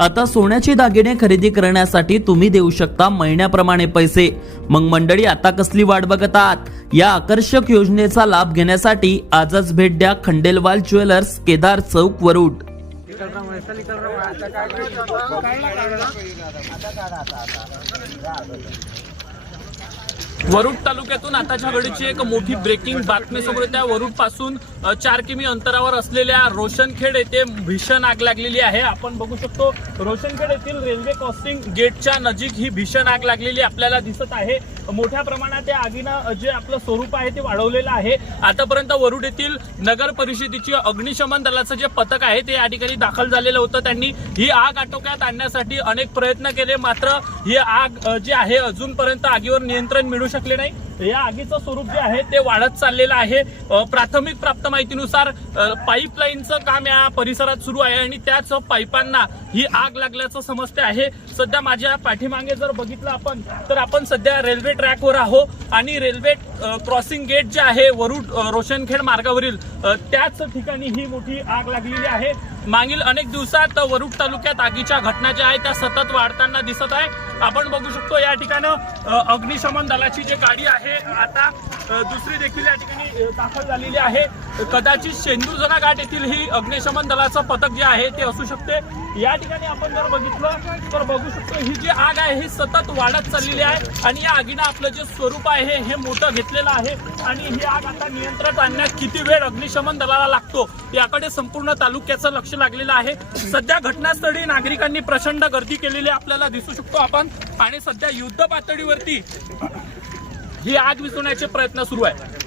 आता सोन्याचे दागिने खरेदी करण्यासाठी तुम्ही देऊ शकता महिन्याप्रमाणे पैसे। मग मंडळी, आता कसली वाट बघत आहात? या आकर्षक योजनेचा लाभ घेण्यासाठी आजच भेट द्या खंडेलवाल ज्वेलर्स, केदार चौक, वरुड। वरुड तालुक्यातून आताच्या घडीची एक मोठी ब्रेकिंग बातमी समोर येते। वरुड पासून 4 किमी अंतरावर असलेल्या रोशनखेड येथे भीषण आग लागलेली आहे। आपण बघू शकतो रोशनखेड येथील रेल्वे क्रॉसिंग गेटच्या नजीक ही भीषण आग लागलेली आपल्याला दिसत आहे। मोठ्या प्रमाणात या आगीनं जे आपलं स्वरूप आहे ते वाढवलेलं आहे। आतापर्यंत वरुड येथील नगर परिषदेची अग्निशमन दलाचं जे पथक आहे ते या ठिकाणी दाखल झालेलं होतं। त्यांनी ही आग आटोक्यात आणण्यासाठी अनेक प्रयत्न केले, मात्र ही आग जी आहे अजूनपर्यंत आगीवर नियंत्रण मिळू शकले नाही। या आगीचं स्वरूप जे आहे ते वाढत चाललेलं आहे। प्राथमिक प्राप्त माहितीनुसार पाईपलाईनचं काम या परिसरात सुरू आहे आणि त्याच पाईपांना ही आग लागल्याचं समजते आहे। सध्या माझ्या पाठीमागे जर बघितलं आपण तर आपण सध्या रेल्वे ट्रॅकवर आहोत आणि रेल्वे क्रॉसिंग गेट जे आहे वरुड रोशनखेड मार्गावरील त्याच ठिकाणी ही मोठी आग लागलेली आहे। मागील अनेक दिवसात वरुड तालुक्यात आगीच्या घटना ज्या आहेत त्या सतत वाढताना दिसत आहे। आपण बघू शकतो या ठिकाणी अग्निशमन दलाची जी गाडी आहे आता दुसरी देखील या ठिकाणी दाखल झालेली आहे। कदाचित शेंदूरजना घाट येथील ही अग्निशमन दलाचं पथक जे आहे ते असू शकते। या ठिकाणी आपण जर बघितलं तर बघू शकतो ही जी आग आहे ही सतत वाढत चाललेली आहे आणि या आगीनं आपलं जे स्वरूप आहे हे मोठं घेतलेलं आहे आणि ही आग आता नियंत्रणात आणण्यात किती वेळ अग्निशमन दलाला लागतो याकडे संपूर्ण तालुक्याचं लक्ष लागलेलं आहे। सध्या घटनास्थळी नागरिकांनी प्रचंड गर्दी केलेली आपल्याला दिसू शकतो आपण आणि सध्या युद्ध पातळीवरती ही आग विझवण्याचे प्रयत्न सुरू आहे।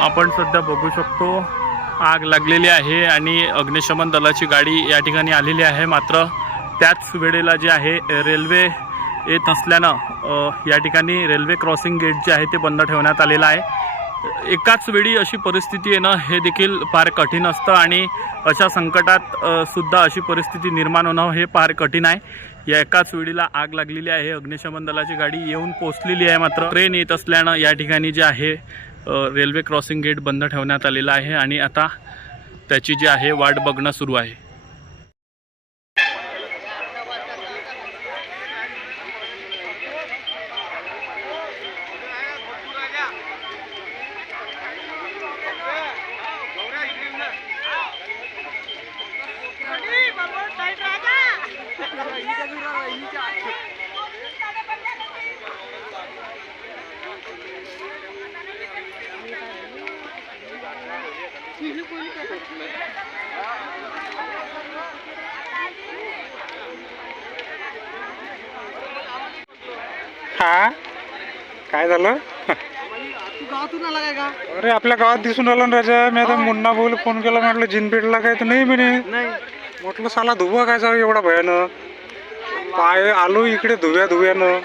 आपण सध्या बघू शकतो आग लागलेली आहे आणि अग्निशमन दलाची गाडी या ठिकाणी आलेली आहे। मात्र त्याच वेळेला जे आहे रेल्वे येत असल्यानं या ठिकाणी रेल्वे क्रॉसिंग गेट जे आहे ते बंद ठेवण्यात आलेलं आहे। एकाच वेळी अशी परिस्थिती येणं हे देखील फार कठीण असतं आणि अशा संकटात सुद्धा अशी परिस्थिती निर्माण होणं हे फार कठीण आहे। या एकाच वेळीला आग लागलेली आहे। अग्निशमन दलाची गाडी येऊन पोहोचलेली आहे, मात्र ट्रेन येत असल्यानं या ठिकाणी जे आहे रेल्वे क्रॉसिंग गेट बंद ठेवण्यात आलेला आहे आणि आता त्याची जी आहे वाट बघणं सुरू आहे। हा काय झालं? गावातून आला काय का? अरे आपल्या गावात दिसून आलं ना राजा। मी आता मुन्ना भाऊला फोन केला, म्हटलं जिनपेटला काय तर नाही म्हणे। म्हटलं साला धुवा काय जाऊ एवढा भयानं पाय आलो इकडे धुव्यानं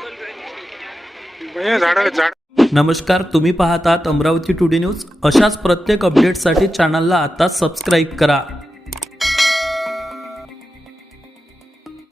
झाड। नमस्कार, तुम्ही पाहतात अमरावती टुडे न्यूज। अशाच प्रत्येक अपडेटसाठी चॅनलला आता सबस्क्राईब करा।